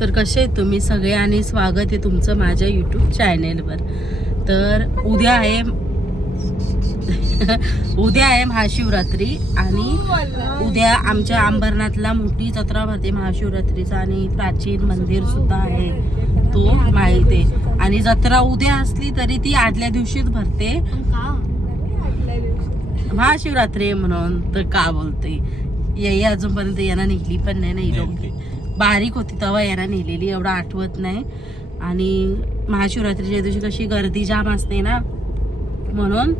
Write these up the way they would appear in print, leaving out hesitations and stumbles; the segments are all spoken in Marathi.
तर कसे आहेत तुम्ही सगळे आणि स्वागत आहे तुमचं माझ्या यूट्यूब चॅनेलवर. तर उद्या आहे उद्या आहे महाशिवरात्री आणि उद्या आमच्या अंबरनाथला मोठी जत्रा भरते महाशिवरात्रीचा आणि प्राचीन मंदिर सुद्धा आहे तो माहित आहे. आणि जत्रा उद्या असली तरी ती आदल्या दिवशीच भरते महाशिवरात्री म्हणून. तर का बोलते ये अजूनपर्यंत यांना नेली पण नाही लोक बारीक होती तेव्हा यांना नेलेली एवढं आठवत नाही. आणि महाशिवरात्रीच्या दिवशी कशी गर्दी जाम असते ना म्हणून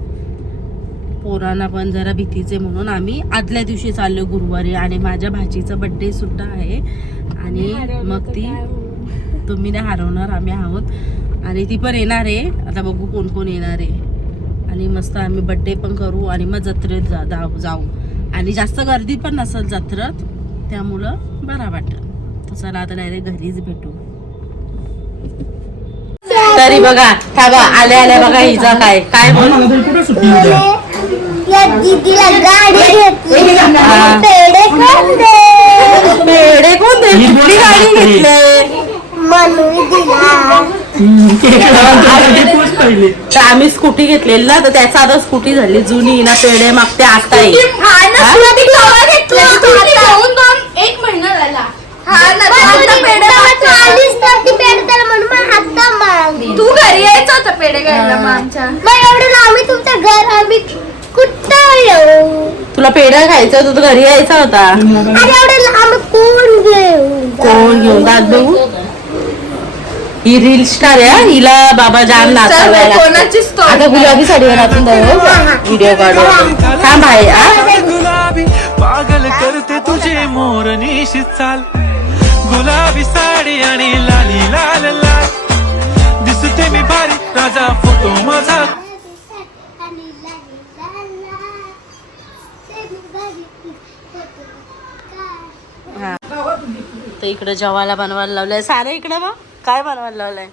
पोरांना पण जरा भीतीचे म्हणून आम्ही आदल्या दिवशी चाललो गुरुवारी. आणि माझ्या भाचीचा बड्डे सुद्धा आहे आणि मग ती तुम्ही नाही हरवणार आम्ही आहोत आणि ती पण येणार आहे. आता बघू कोण कोण येणार आहे आणि मस्त आम्ही बड्डे पण करू आणि मग जत्रेत जाऊ आणि जास्त गर्दी पण नसेल जत्रेत त्यामुळं बरा वाटेल. तर चला आता डायरेक्ट घरीच भेटू. तरी बघा थांबा आल्या आल्या बघा हिचा काय काय पेढे कोण दे कुठली गाडी घेतले तर आम्ही स्कूटी घेतलेली ना तर त्याचा आता स्कूटी झाली जुनी ना पेढे मागते आता एक महिना झाला तू घरी यायचं होतं पेढे घ्यायला आम्ही तुमच्या घर आम्ही कुठं येऊ तुला पेढा खायचा तू घरी यायचा होता कोण घेऊन दादू ही रील स्टार आहे हिला बाबा जाम नाचायला आता गुलाबी साडीवर नाचून व्हिडिओ काढू थांब आहे गुलाबी पागल करते तुझे मोरनीशी चाल गुलाबी साडी आणि लाली लाल लाल दिसते मी भारी राजा फोटो माझा. तर इकडे जेवायला बनवायला लावलंय सारं इकडे बा काय बनवायला लावलंय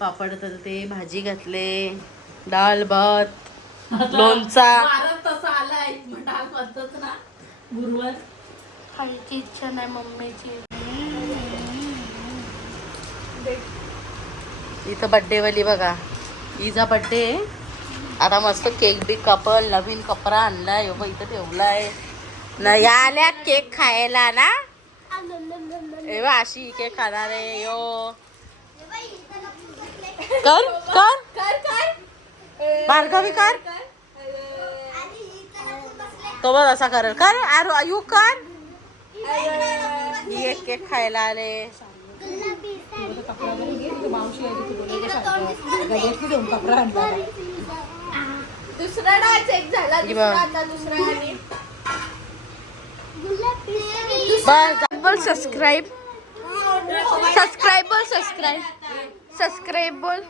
पापड तळते भाजी घातले डाळ भात लोणचा गुरुवार खायची इच्छा नाही मम्मीची. इथं बड्डे वाली बघा हिचा बड्डे आता मस्त केक बी कापल नवीन कपडा आणलाय इथं ठेवलाय ना या आल्या केक खायला ना अशी केक खाणार आहे यो कर कर भार्गवी कर तो बघ असा कर कर आयु कर ही एक केक खायला आले. दुसरा डान्स एक झाला बोल सबस्क्राईब बोल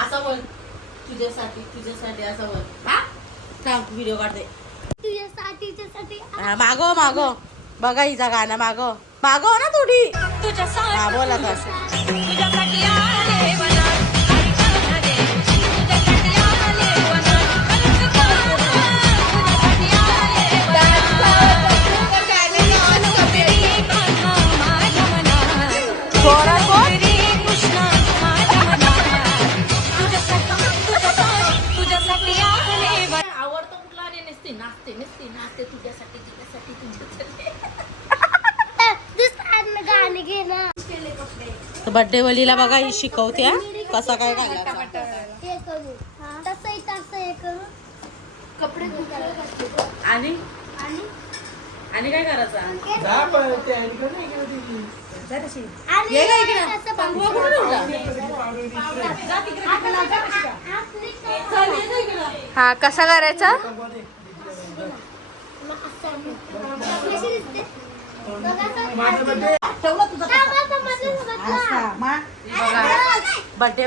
असं बोल तुझ्यासाठी असं बोल हा थांब व्हिडिओ काढते मागो मागो बघा हिचा गाणं मागो मागो ना थोडी हा बोला बर्थडे वलीला बघा ही शिकवते कसा काय घालायचा आणि आणि काय करायचं हा कसा करायचा बर्थडे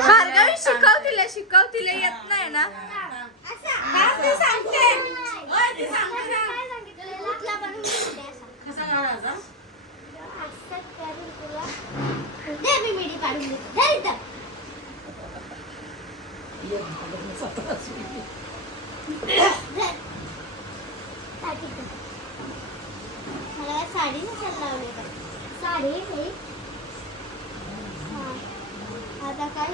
शिकवतीला येत नाही ना काढून दे. धर इथं. धर. टाक इथं. मला साडी नसेल लावली का? साडी नाही. आता काय?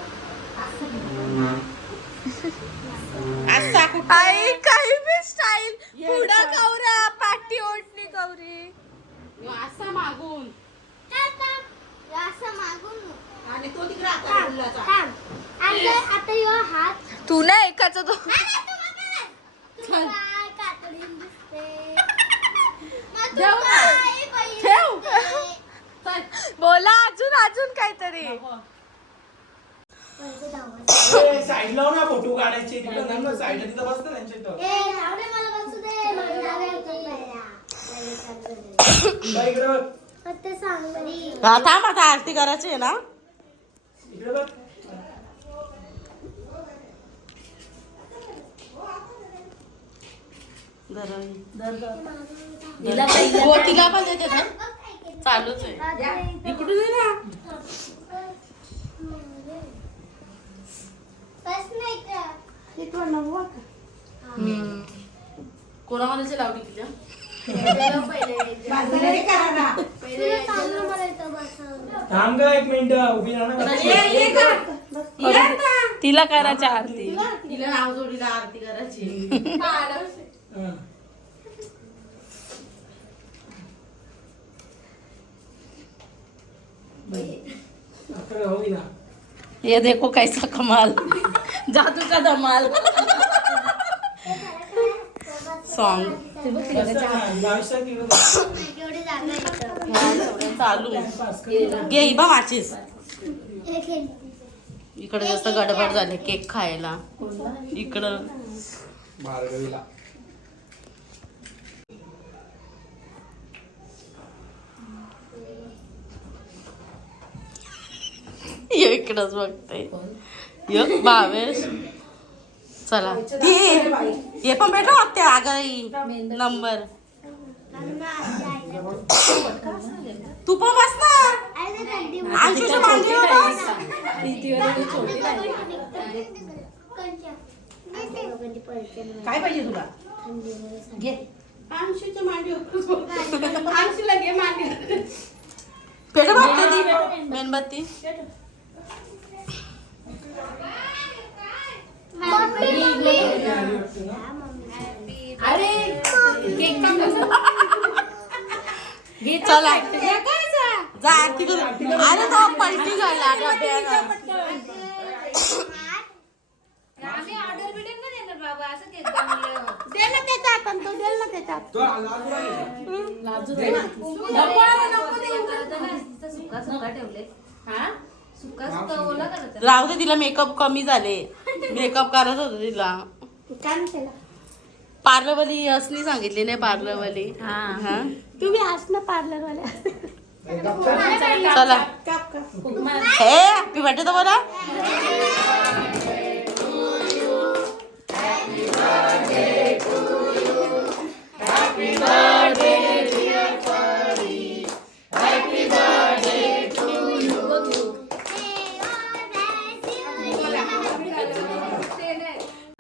आई काही बी स्टाईल पुढं गौऱ्या पाठी ओढणी गौरी असा मागून असं मागून आणि तो तिकडे आता मुलाचा. थांब. आता यो हात तू नाही एकाचा तो बोला अजून काहीतरी साईड लाव ना फोटो काढायचे तिकडे साईड तिथं बसत त्यांच्या इथं. इकडे बघ. थांब आता आरती करायची आहे ना इकडे बघ. हो तिला पण देते ना चालूच आहे इकडून ये ना कोणामध्ये लावली तिला थांब का एक मिनिट उभी राहा ना. तिला करायची आरती तिला नाव जोडीला आरती करायची हा. अकरा होई ना. ये देखो कैसा कमाल जादू का धमाल सॉन्ग चालू घे बा माचीस इकडे जास्त गडबड झाले केक खायला इकडं भार्गवीला इकडंच बघते भावेश चला ये पण भेटो त्या आगाई नंबर तू पण बस ना आंशूच्या मांडीवर बस. काय पाहिजे तुला घे आंशूच्या मांडीवर आंशूला घे मांडीवर पेट बघते ती मेणबत्ती चला जा आरती करू अरे तो पलटी झाला राहू दे तिला मेकअप कमी झाले मेकअप करत होत तिला पार्लरवाली असनी सांगितली नाही पार्लरवाली हा तुम्ही आस ना पार्लर वाल्या चला हे हॅपी बर्थडे तर बोला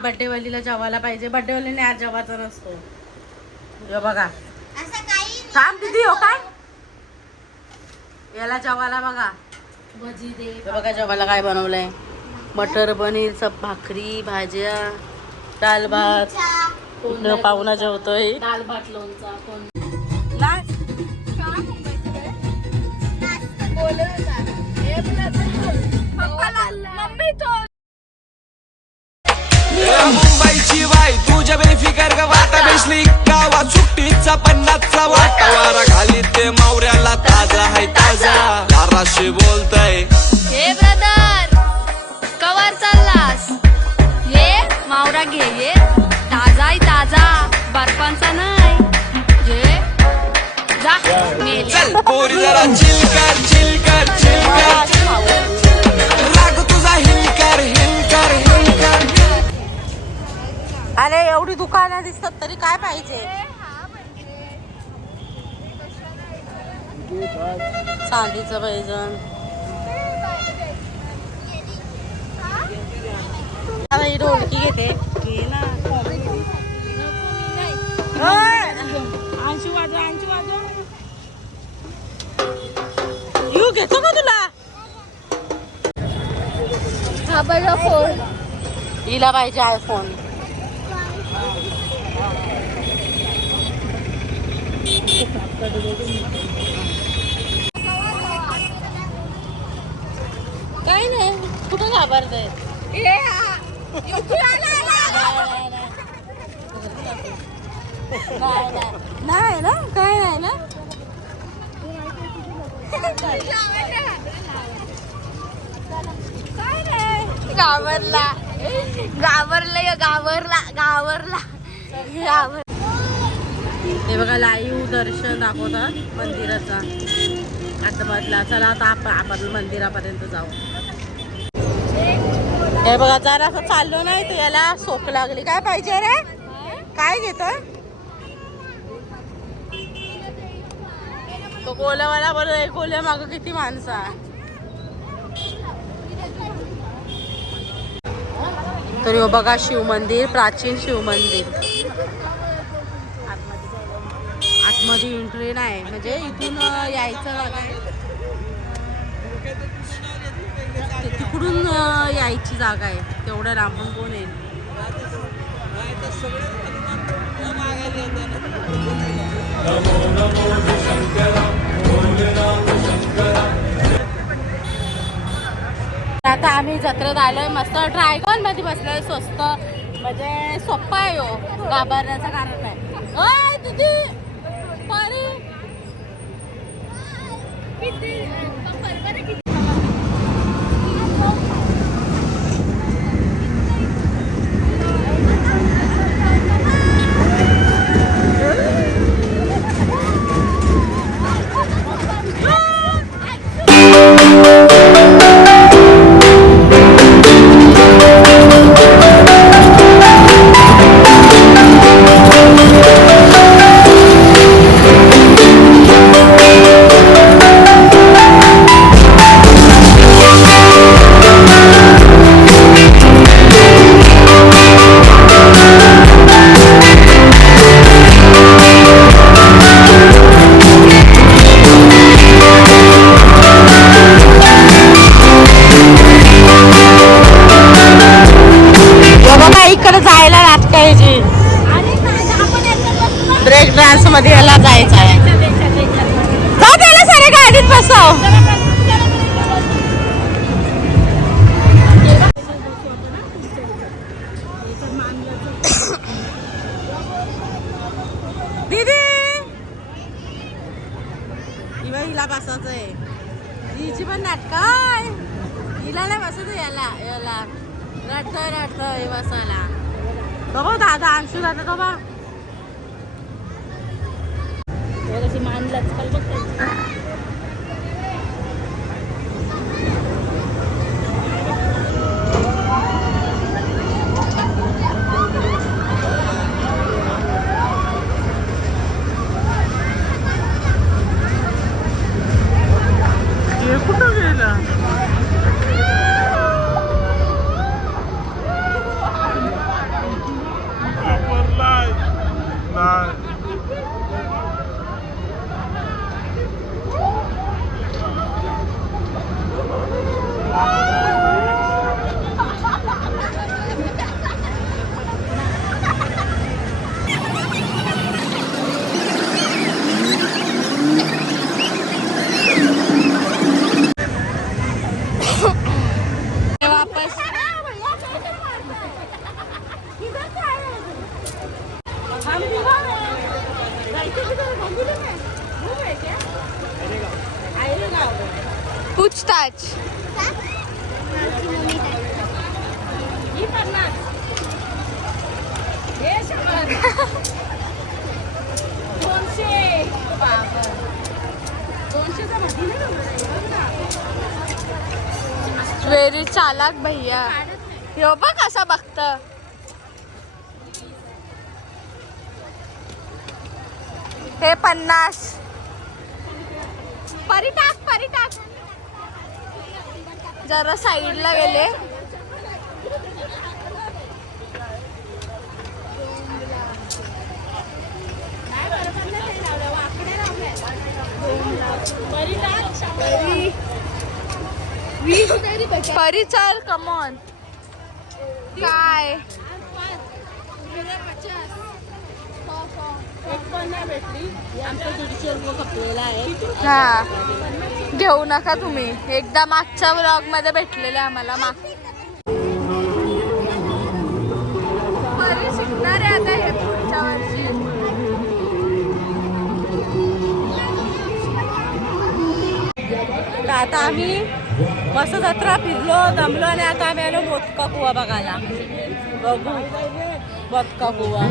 बर्थडे वालीला जेवायला पाहिजे बर्थडे वालीने आज जेवायचा नसतो हे बघा असं काही थांब दीदी हो काय याला जेवायला बघा हे बघा जेवायला काय बनवलंय मटर पनीर सब भाकरी भाज्या दाल भात इकडं पाहुणा जेवतोय दाल भात लोणचा कोण मुंबईची बाई तुझ्या बेफिकर वाटा बेसली गावात सुट्टीचा 50चा वाटा वारा खाली ते मावऱ्याला ताजा आहे ताजा दाराशी बोलतय हे ब्रदर कवर चाललास ये मावरा घे ये ताजा ताजा बर्फांचा नाही ये जा मेली चल पोरी जरा चिलकर चिलकर चिलकर राग तुझा हिलकर हिलकर हिलकर अरे एवढी दुकानं दिसतात तरी काय पाहिजे चांदीचं पैजण ही ढोलकी घेते घे ना. अंशू वाजव अंशू वाजव. येऊ घेतो का तुला. हा बघा फोन. हिला पाहिजे आयफोन. काय नाही कुठं घाबरतंय. नाही ना काय नाही ना. घाबरला घाबरला घाबरला घाबरला. हे बघा लाईव्ह दर्शन दाखवतात मंदिराचा आतमधला. चला आता आपण मंदिरापर्यंत जाऊ. हे बघा जरा असं चाललो नाही तर याला सोक लागली. काय पाहिजे रे काय घेतोय तो गोल्यावाला. बरोबर गोल्या माग किती माणसं आहे. तर हो बघा शिवमंदिर प्राचीन शिवमंदिर. आतमध्ये एंट्री नाही म्हणजे इथून यायचं जागा आहे. तिकडून यायची जागा आहे. तेवढं लांबून कोण येईल. आता आम्ही जत्रेत आलोय. मस्त ड्रायगॉन मध्ये बसलोय. स्वस्त म्हणजे सोप्पा आहे हो. घाबरण्याचं कारण नाही. ओय दीदी परी ब्रेक डान्स मध्ये याला जायचं आहे. जा त्याला सारे गाडीत बसव. दीदी हिला बसायचंय. हिची पण नाटक हिला नाही बसायचं. याला याला रडतोय बसायला. बघू दादा अंशू दादा तो बा मान लचकल बघ. कुठं गेला. पूछताछ. व्हेरी चालाक भैया. यो बघ कसा बघत. हे 50. परिटाक जरा साईडला गेले. परिचार कमॉन काय हा घेऊ नका तुम्ही. एकदा मागच्या व्लॉग मध्ये भेटलेले आम्हाला परी शिकणार आहे आता हे पुढच्या वर्षी. आता आम्ही मस्त जत्रा फिरलो दमलो आणि आता आम्ही आलो मोदका कुवा बघायला. बघू मोदका कुवा.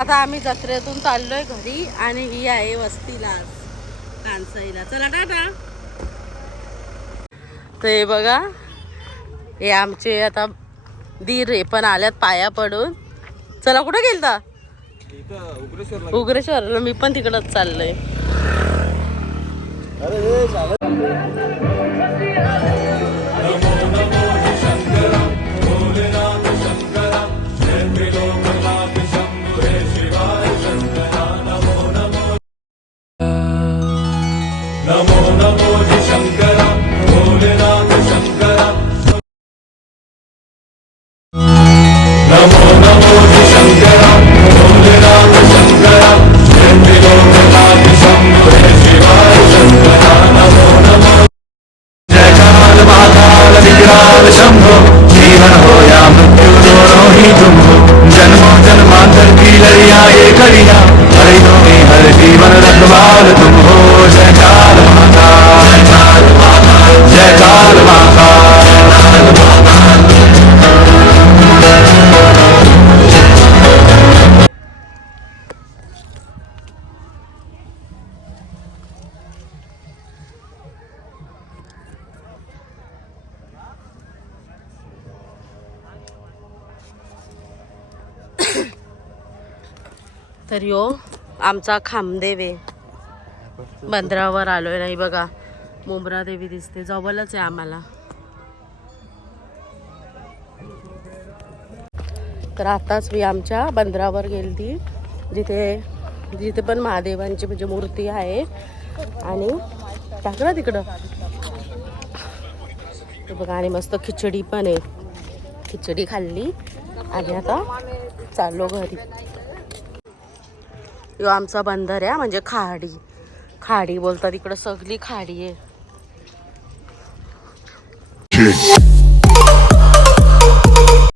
आता आम्ही जत्रेतून चाललोय घरी आणि ही आहे वस्तीला कांसाईला. चला टाटा. ते बघा हे आमचे आता दीर हे पण आल्यात पाया पडून. चला कुठे गेलता? उग्रेश्वरला. मी पण तिकडच चाललोय. नमो नमो शंकरा भोलेनाथ शंकरा. नमो नमो शंकरा भोलेनाथ शंकरा. लोकनाथ शंभो शिवाय शंकरा. नमो नमो. जय काल महाकाल विकराल शंभो. जीवन हो या मृत्यु दोनों ही तुम हो. जन्मों जन्मांतर की लड़ियां ये घड़ियां हरि दो हर जीवन रखवाल तुम हो. जय काल महाकाल जय काल महाकाल. तर यो आमचा खामदेव आहे. बंदरावर आलोय. नाही बघा मुंब्रा देवी दिसते जवळच आहे आम्हाला. तर आताच मी आमच्या बंदरावर गेलती जिथे पण महादेवांची म्हणजे मूर्ती आहे. आणि टाकला तिकडं ते बघा. आणि मस्त खिचडी पण आहे. खिचडी खाल्ली आणि आता चाललो घरी. यो आमचा बंदर आहे म्हणजे खाडी बोलतात इकडं. सगळी खाडी आहे.